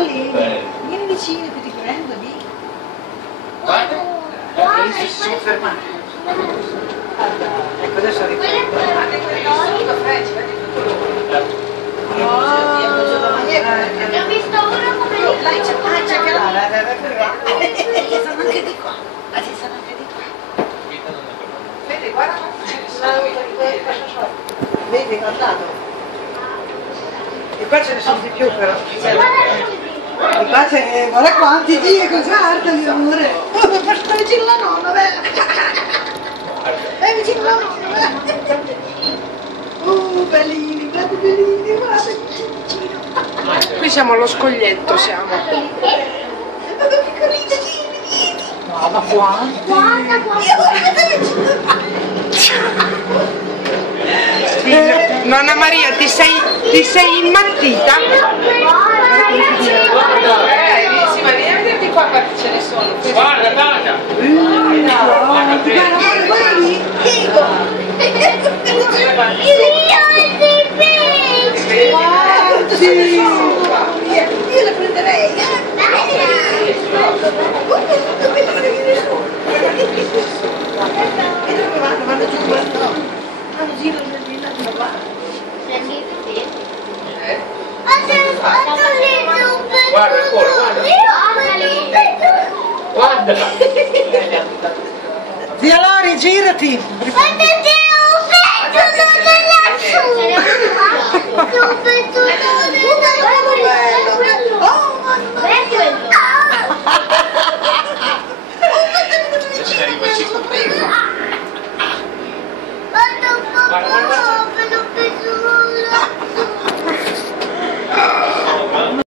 Bellini, vieni vicino che ti prendo lì. Guarda, Si sono fermati. Ecco, adesso riprendo. Ne ho visto uno come Lei c'è anche là. Sono anche di qua. Ci sono anche di qua. Vedi, guarda quanti ce ne sono. Vedi, guardate. E qua ce ne sono di più però. E qua c'è, guarda quanti, Dio, guardali amore. Sta vicino la nonna, beh. È vicino la nonna, beh. Bellini, guarda bellini, guarda vicino. Qui siamo allo Scoglietto, siamo. Ma piccolino, vieni. No, ma quanti? guarda. Nonna Maria, ti sei immattita? Sì, ma vieni a vederti qua quanti ce ne sono. guarda, guarda. Guarda lì, dico. Io la prenderei. Vanno giù, guarda. Vanno giù, guarda. Guarda ancora, guarda. Zia Lori, girati.